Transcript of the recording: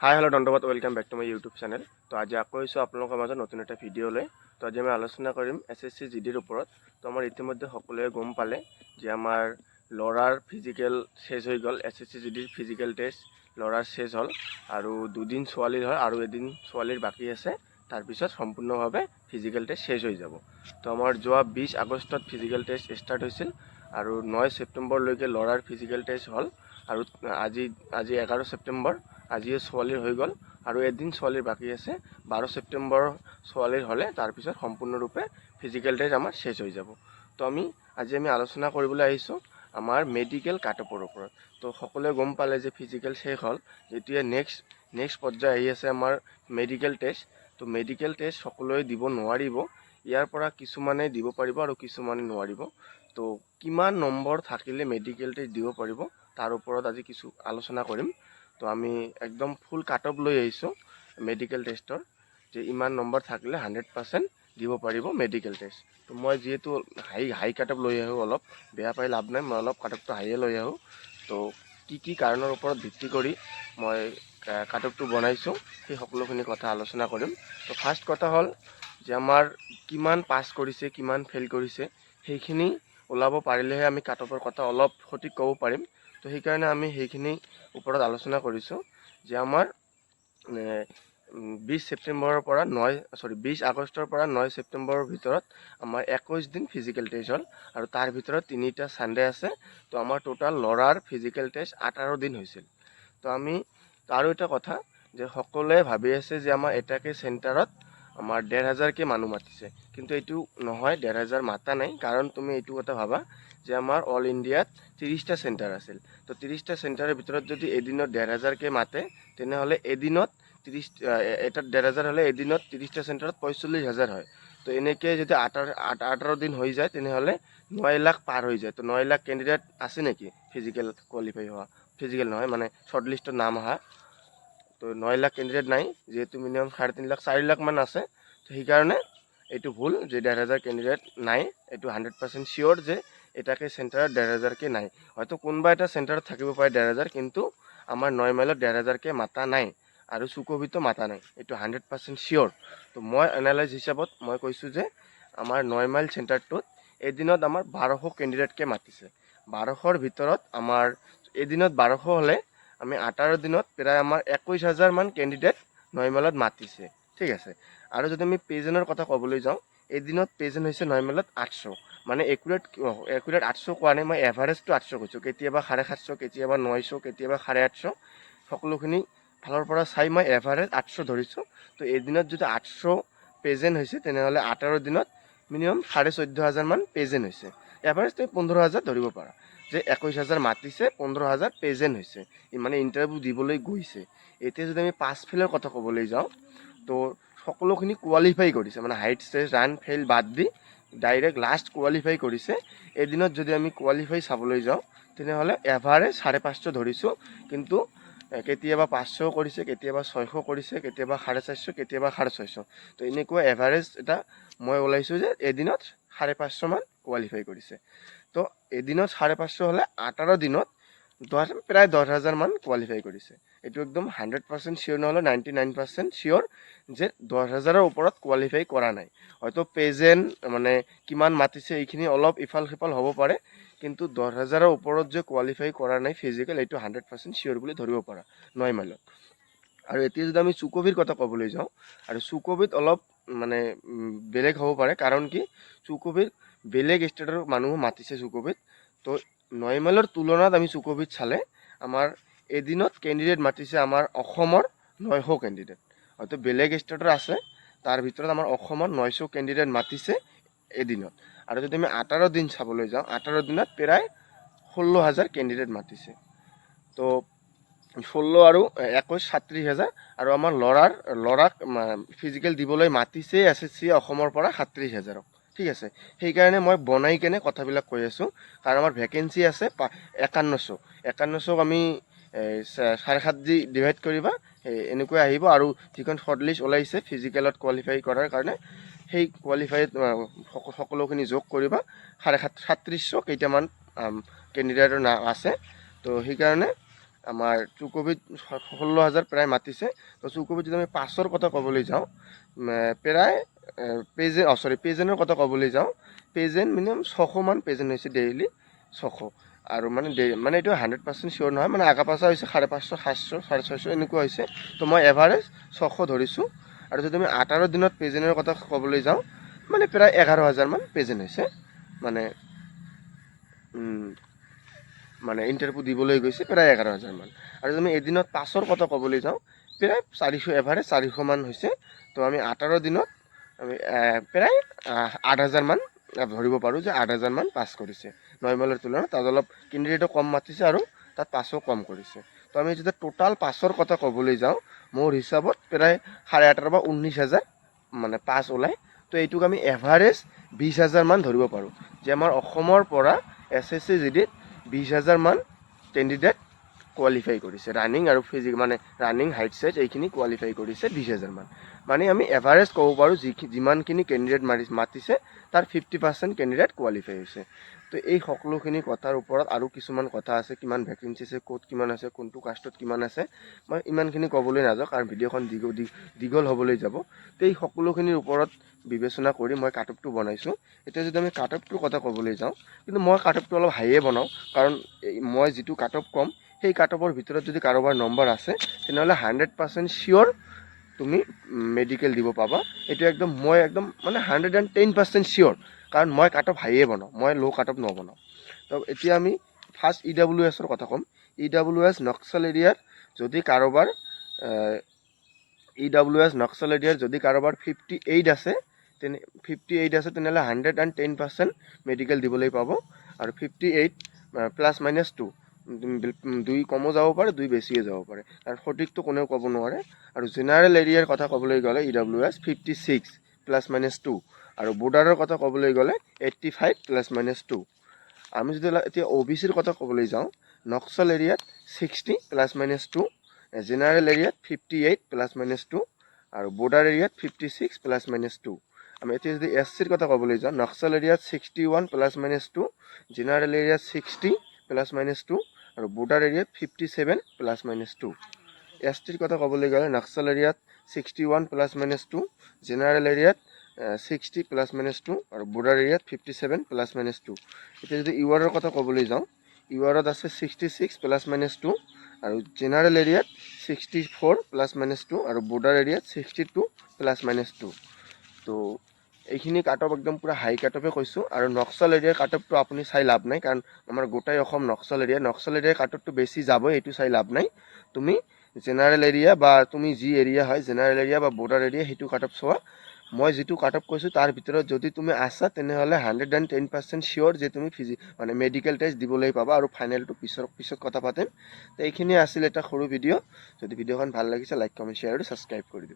হাই hello' ধন্যবাদ, welcome back to my YouTube channel. তো আজি আকৌ আহিছোঁ আপোনালোকৰ মাজত নতুন এটা ভিডিঅ' লৈ। তো আজি আমি আলোচনা কৰিম SSC GDৰ ওপৰত। তো আমাৰ ইতিমধ্যে সকলোৱে গম পালে যে আমাৰ ল'ৰাৰ ফিজিকেল শেষ হৈ গ'ল। SSC GDৰ ফিজিকেল টেষ্ট ল'ৰাৰ শেষ হ'ল আৰু দুদিন ছোৱালীৰ হয় আৰু এদিন ছোৱালীৰ বাকী আছে। তাৰপিছত সম্পূৰ্ণভাৱে ফিজিকেল টেষ্ট শেষ হৈ যাব। তো আমাৰ যোৱা 20 আগষ্টত ফিজিকেল টেষ্ট ষ্টাৰ্ট হৈছিল আৰু 9 ছেপ্টেম্বৰলৈকে ল'ৰাৰ ফিজিকেল টেষ্ট হ'ল আৰু আজি 11 ছেপ্টেম্বৰ, আজিয়ে ছোৱালীৰ হৈ গ'ল আৰু এদিন ছোৱালীৰ বাকী আছে। 12 ছেপ্টেম্বৰ ছোৱালীৰ হ'লে তাৰপিছত সম্পূৰ্ণৰূপে ফিজিকেল টেষ্ট আমাৰ শেষ হৈ যাব। তো আজি আমি আলোচনা কৰিবলৈ আহিছোঁ আমাৰ মেডিকেল কাটঅপৰ ওপৰত। তো সকলোৱে গম পালে যে ফিজিকেল শেষ হ'ল, এতিয়া নেক্সট পৰ্যায় আহি আছে আমাৰ মেডিকেল টেষ্ট। তো মেডিকেল টেষ্ট সকলোৱে দিব নোৱাৰিব, ইয়াৰ পৰা কিছুমানে দিব পাৰিব আৰু কিছুমানে নোৱাৰিব। তো কিমান নম্বৰ থাকিলে মেডিকেল টেষ্ট দিব পাৰিব তাৰ ওপৰত আজি কিছু আলোচনা কৰিম। তো আমি একদম ফুল কাট অফ লৈ আহিছোঁ মেডিকেল টেষ্টৰ, যে ইমান নম্বৰ থাকিলে 100% দিব পাৰিব মেডিকেল টেষ্ট। তো মই যিহেতু হাই কাট অফ লৈ আহোঁ, অলপ বেয়া পাই লাভ নাই, মই অলপ কাট অফটো হাইয়ে লৈ আহোঁ। তো কি কাৰণৰ ওপৰত ভিত্তি কৰি মই কাট অফটো বনাইছোঁ সেই সকলোখিনি কথা আলোচনা কৰিম। তো ফাৰ্ষ্ট কথা হ'ল যে আমাৰ কিমান পাছ কৰিছে কিমান ফেইল কৰিছে সেইখিনি ওলাব পাৰিলেহে আমি কাট অফৰ কথা অলপ সঠিক ক'ব পাৰিম। তো সেইকাৰণে আমি সেইখিনি ওপৰত আলোচনা কৰিছোঁ যে আমাৰ 20 আগষ্টৰ পৰা 9 ছেপ্টেম্বৰৰ ভিতৰত আমাৰ 21 দিন ফিজিকেল টেষ্ট হ'ল আৰু তাৰ ভিতৰত 3টা ছানডে আছে। তো আমাৰ টোটাল ল'ৰাৰ ফিজিকেল টেষ্ট 18 দিন হৈছিল। তো আমি আৰু এটা কথা যে সকলোৱে ভাবি আছে যে আমাৰ এটাকে চেণ্টাৰত আমাৰ 1500কে মানুহ মাতিছে, কিন্তু এইটো নহয়, 1500 মাতা নাই। কাৰণ তুমি এইটো কথা ভাবা যে আমাৰ অল ইণ্ডিয়াত 30টা চেণ্টাৰ আছিল। তো 30টা চেণ্টাৰৰ ভিতৰত যদি এদিনত 1500কে মাতে তেনেহ'লে এদিনত এটাত 1500 হ'লে এদিনত 30টা চেণ্টাৰত 45,000 হয়। তো এনেকৈ যদি 18 দিন হৈ যায় তেনেহ'লে 9 লাখ পাৰ হৈ যায়। তো 9 লাখ কেণ্ডিডেট আছে নেকি ফিজিকেল কোৱালিফাই হোৱা, ফিজিকেল নহয় মানে শ্বৰ্ট লিষ্টত নাম অহা। তো 9 লাখ কেণ্ডিডেট নাই, যিহেতু মিনিমাম 3.5 লাখ 4 লাখ মান আছে। তো সেইকাৰণে এইটো ভুল যে 1500 কেণ্ডিডেট নাই। এইটো 100% চিয়'ৰ যে এটাকে চেণ্টাৰত 1500কে নাই। হয়তো কোনোবা এটা চেণ্টাৰত থাকিব পাৰে 1500, কিন্তু আমাৰ 9 মাইলত 1500কে মাতা নাই আৰু চুকবিতো মাতা নাই, এইটো 100% চিয়'ৰ। তো মই এনালাইজ হিচাপত মই কৈছোঁ যে আমাৰ 9 মাইল চেণ্টাৰটোত এদিনত আমাৰ 1200 কেণ্ডিডেটকে মাতিছে। 1200ৰ ভিতৰত আমাৰ এদিনত 1200 হ'লে আমি 18 দিনত প্ৰায় আমাৰ 21,000 মান কেণ্ডিডেট 9 মাইলত মাতিছে। ঠিক আছে। আৰু যদি আমি পেজেণ্টৰ কথা ক'বলৈ যাওঁ, এদিনত পেজেণ্ট হৈছে 9 মাইলত 800, মানে একুৰেট 800 কোৱা নাই, মই এভাৰেজটো 800 কৈছোঁ। কেতিয়াবা 750, কেতিয়াবা 900, কেতিয়াবা 850, সকলোখিনি ফালৰ পৰা চাই মই এভাৰেজ 800 ধৰিছোঁ। তো এদিনত যদি 800 পেজেণ্ট হৈছে তেনেহ'লে 18 দিনত মিনিমাম 14,500 মান পেজেণ্ট হৈছে। এভাৰেজ তুমি 15,000 ধৰিব পাৰা যে 21,000 মাতিছে, 15,000 পেজেণ্ট হৈছে, মানে ইণ্টাৰভিউ দিবলৈ গৈছে। এতিয়া যদি আমি পাছ ফেইলৰ কথা ক'বলৈ যাওঁ, তো সকলোখিনি কোৱালিফাই কৰিছে, মানে হাইট ষ্টেজ ৰান ফেইল বাদ দি ডাইৰেক্ট লাষ্ট কোৱালিফাই কৰিছে। এদিনত যদি আমি কোৱালিফাই চাবলৈ যাওঁ তেনেহ'লে এভাৰেজ 550 ধৰিছোঁ, কিন্তু কেতিয়াবা 500 কৰিছে, কেতিয়াবা 600 কৰিছে, কেতিয়াবা 450, কেতিয়াবা 650। তো এনেকুৱা এভাৰেজ এটা মই ওলাইছোঁ যে এদিনত 550 মান কোৱালিফাই কৰিছে। তো এদিনত 550 হ'লে 18 দিনত প্ৰায় 10,000 মান কোৱালিফাই কৰিছে। এইটো একদম 100% চিয়'ৰ নহ'লেও 99% চিয়'ৰ যে 10,000ৰ ওপৰত কোৱালিফাই কৰা নাই। হয়তো পেজেণ্ট মানে কিমান মাতিছে এইখিনি অলপ ইফাল সিফাল হ'ব পাৰে, কিন্তু 10,000ৰ ওপৰত যে কোৱালিফাই কৰা নাই ফিজিকেল, এইটো 100% চিয়'ৰ বুলি ধৰিব পাৰা 9 মাইলত। আৰু এতিয়া যদি আমি চুকবিৰ কথা ক'বলৈ যাওঁ, আৰু চুকবিত অলপ মানে বেলেগ হ'ব পাৰে, কাৰণ কি চুকবিত বেলেগ ষ্টেটৰ মানুহ মাতিছে চুকবিত। তো 9 মাইলৰ তুলনাত আমি চুকবিত চালে আমাৰ এদিনত কেণ্ডিডেট মাতিছে আমাৰ অসমৰ 900 কেণ্ডিডেট। হয়তো বেলেগ ষ্টেটৰ আছে, তাৰ ভিতৰত আমাৰ অসমৰ 900 কেণ্ডিডেট মাতিছে এদিনত। আৰু যদি আমি 18 দিন চাবলৈ যাওঁ, 18 দিনত প্ৰায় 16,000 কেণ্ডিডেট মাতিছে। তো 16 আৰু 21 37,000, আৰু আমাৰ ল'ৰাক ফিজিকেল দিবলৈ মাতিছে SSC অসমৰ পৰা 37,000। ঠিক আছে। সেইকাৰণে মই বনাই কেনে কথাবিলাক কৈ আছোঁ, কাৰণ আমাৰ ভেকেঞ্চি আছে 51,000 আমি 7.5 দি ডিভাইড কৰিবা, এনেকৈ আহিব। আৰু যিখন শ্বৰ্ট লিষ্ট ওলাইছে ফিজিকেলত কোৱালিফাই কৰাৰ কাৰণে, সেই কোৱালিফাইড সকলোখিনি যোগ কৰিবা, 37,000 কেইটামান কেণ্ডিডেটৰ নাম আছে। তো সেইকাৰণে আমাৰ চুকবিত 16,000 প্ৰায় মাতিছে। তো চুকবিত যদি আমি পাছৰ কথা ক'বলৈ যাওঁ প্ৰায় পেজেনৰ কথা ক'বলৈ যাওঁ, পেজেন মিনিমাম 600 মান পেজেন হৈছে ডেইলি 600। আৰু মানে এইটো 100% চিয়'ৰ নহয়, মানে আগা পাছা হৈছে 550, 700, 650 এনেকুৱা হৈছে। তো মই এভাৰেজ 600 ধৰিছোঁ। আৰু যদি আমি 18 দিনত পেজেনৰ কথা ক'বলৈ যাওঁ মানে প্ৰায় 11,000 মান পেজেন হৈছে। মানে ইণ্টাৰভিউ দিবলৈ গৈছে প্ৰায় 11,000 মান। আৰু যদি আমি এদিনত পাছৰ কথা ক'বলৈ যাওঁ প্ৰায় 400, এভাৰেজ 400 মান হৈছে। তো আমি 18 দিনত আমি প্ৰায় 8,000 মান ধৰিব পাৰোঁ যে 8,000 মান পাছ কৰিছে। নৰ্মেলৰ তুলনাত তাত অলপ কেণ্ডিডেটো কম মাতিছে আৰু তাত পাছো কম কৰিছে। তো আমি যেতিয়া টোটাল পাছৰ কথা ক'বলৈ যাওঁ মোৰ হিচাপত প্ৰায় 18,500 বা 19,000 মানে পাছ ওলায়। তো এইটোক আমি এভাৰেজ 20,000 মান ধৰিব পাৰোঁ যে আমাৰ অসমৰ পৰা SSC GDত 20,000 মান কেণ্ডিডেট কোৱালিফাই কৰিছে। ৰানিং আৰু মানে ৰানিং হাইট চাইট এইখিনি কোৱালিফাই কৰিছে 20,000 মান। মানে আমি এভাৰেজ ক'ব পাৰোঁ যিমানখিনি কেণ্ডিডেট মাতিছে তাৰ 50% কেণ্ডিডেট কোৱালিফাই হৈছে। তো এই সকলোখিনি কথাৰ ওপৰত আৰু কিছুমান কথা আছে, কিমান ভেকেঞ্চি আছে, ক'ত কিমান আছে, কোনটো কাষ্টত কিমান আছে, মই ইমানখিনি ক'বলৈ নাযাওঁ কাৰণ ভিডিঅ'খন দীঘল হ'বলৈ যাব। তো এই সকলোখিনিৰ ওপৰত বিবেচনা কৰি মই কাটঅফটো বনাইছোঁ। এতিয়া যদি আমি কাটঅফটোৰ কথা ক'বলৈ যাওঁ, কিন্তু মই কাটঅফটো অলপ হাইয়ে বনাওঁ কাৰণ মই যিটো কাটঅফ ক'ম সেই কাটঅফৰ ভিতৰত যদি কাৰোবাৰ নম্বৰ আছে তেনেহ'লে 100% চিয়'ৰ তুমি মেডিকেল দিব পাবা। এইটো মই একদম মানে 110% চিয়'ৰ, কাৰণ মই কাটঅফ হাইয়ে বনাওঁ, মই ল' কাটঅফ নবনাওঁ। তো এতিয়া আমি ফাৰ্ষ্ট EWSৰ কথা ক'ম। EWS নক্সাল এৰিয়াত যদি কাৰোবাৰ 58 আছে তেনেহ'লে 110% মেডিকেল দিবলৈ পাব। আৰু 58 +-2 2 কমো যাব পাৰে, 2 বেছিয়ে যাব পাৰে, কাৰণ সঠিকটো কোনেও ক'ব নোৱাৰে। আৰু জেনাৰেল এৰিয়াৰ কথা ক'বলৈ গ'লে EWS 56 +-2। আৰু বৰ্ডাৰৰ কথা ক'বলৈ গ'লে 85 +-2। আমি যদি এতিয়া OBCৰ কথা ক'বলৈ যাওঁ নক্সাল এৰিয়াত 60 +-2, জেনাৰেল এৰিয়াত 58 +-2 আৰু বৰ্ডাৰ এৰিয়াত 56 +-2। আমি এতিয়া যদি SCৰ কথা ক'বলৈ যাওঁ নক্সাল এৰিয়াত 61 +-2, জেনাৰেল এৰিয়াত 60 +-2 আৰু বৰ্ডাৰ এৰিয়াত 57 +-2। STৰ কথা ক'বলৈ গ'লে নক্সাল এৰিয়াত 61 +-2, জেনাৰেল এৰিয়াত 60 +-2 আৰু বৰ্ডাৰ এৰিয়াত 57 +-2। এতিয়া যদি URৰ কথা ক'বলৈ যাওঁ URত আছে 66 +-2 আৰু জেনাৰেল এৰিয়াত 64 +-2 আৰু বৰ্ডাৰ এৰিয়াত 62 +-2। তো এইখিনি কাটঅফ একদম পুৰা হাই কাটঅফে কৈছোঁ। আৰু নক্সাল এৰিয়াৰ কাটঅফটো আপুনি চাই লাভ নাই, কাৰণ আমাৰ গোটাই অসম নক্সাল এৰিয়াৰ কাটঅফটো বেছি যাবই, এইটো চাই লাভ নাই। তুমি জেনাৰেল এৰিয়া বা তুমি যি এৰিয়া হয় জেনাৰেল এৰিয়া বা বৰ্ডাৰ এৰিয়া সেইটো কাটঅফ চোৱা। মই যিটো কাটঅফ কৈছোঁ তাৰ ভিতৰত যদি তুমি আছা তেনেহ'লে 110% চিয়'ৰ যে তুমি মানে মেডিকেল টেষ্ট দিবলৈ পাবা। আৰু ফাইনেলটো পিছত কথা পাতিম। তো এইখিনি আছিল এটা সৰু ভিডিঅ'। যদি ভিডিঅ'খন ভাল লাগিছে লাইক, কমেণ্ট, শ্বেয়াৰ আৰু ছাবস্ক্ৰাইব কৰি দিব।